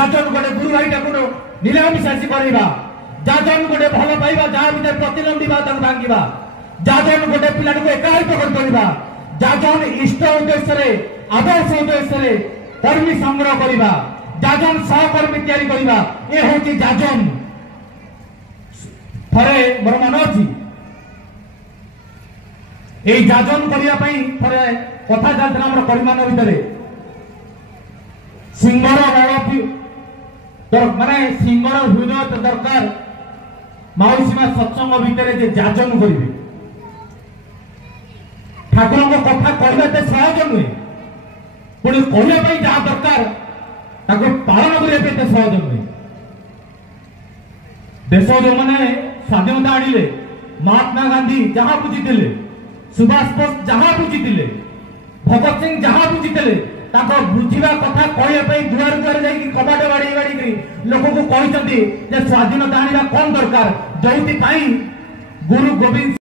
जाजन गोटे गुरु भाई ठाकुर नीलामिशासी करवा जाजन गोटे भल पाइबा जहाँ भीतर प्रतिद्वंदीवा भांगा जाजन गोटे पिला एकायित करवा जाजन इष्ट उद्देश्य आदर्श उद्देश्य कर्मी संग्रह करवा जाजन सहकर्मी तैयारी करवा ये हूँ जाजन थरे मोर मन अच्छी ये जाजन करने थे कथा चलता आम परिमान भितर सिंगर माने सिंगर हृदय दरकार मौसीमा सत्संग भितर जाजन करेंगे ठाकुर कथा कहते सहज नुहे पुणी कहने जहाँ दरकार पालन करने सहज नुहे देश जो मैंने स्वाधीनता आनिले महात्मा गांधी जहाँ बुझी सुभाष बोस जहाँ बुझी भगत सिंह जहाँ बुझी बुझा कथा कहने दुआर दुआर जा कबाट बाड़ी बाड़ी लोक को कहते स्वाधीनता आने कौन दरकार जो गुरु गोविंद